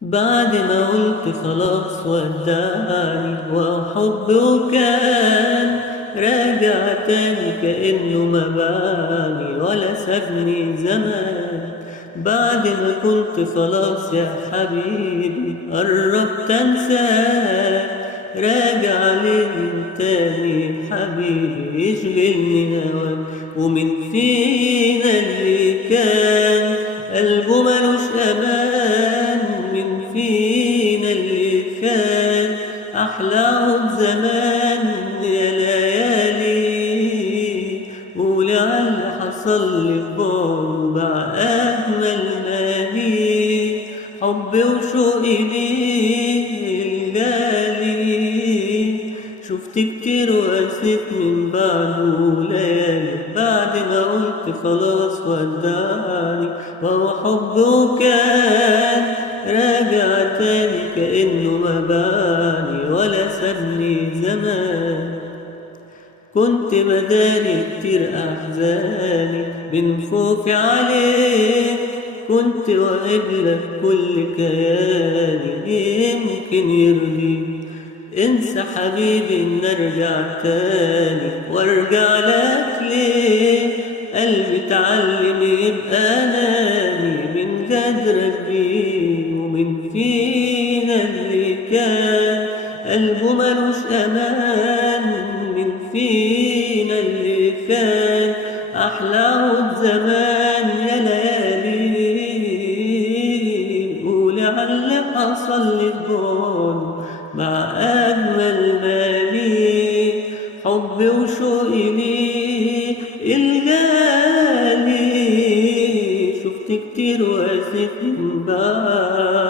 بعد ما قلت خلاص ودعني وحبه كان راجع تاني كأنه ما بعني ولا سابني زمان. بعد ما قلت خلاص يا حبيبي قربت انساه راجع ليه تاني حبيبي يشغلني هواك. ومن فينا اللي كان قلبه ملوش امان، من فينا اللي كان أحلى عود زمان يا ليالي. قولي عاللي حصل لي بعده بقى أجمل ما لي، حبي وشوقي ليه الغالي. شفت كتير وقسيت من بعده ليالي، بعد ما قلت خلاص ودعني وهو حبه كان راجع تاني كأنه ما بعني ولا سابني زمان. كنت بدالي كتير أحزاني من خوفي عليه، كنت وقبلك كل كياني يمكن يرضيك. انسى حبيبي ان ارجع تاني وارجع لك ليه، قلبي اتعلم يبقى اناني من غدرك بيه. ومن فينا اللي كان قلبه ملوش امان، من فينا اللي كان احلى عود زمان يا ليالي. قولي عاللي حصل لي بون مع أجمل ما لي، حبي وشوقي ليه الغالي. شفت كتير وقسيت من بعد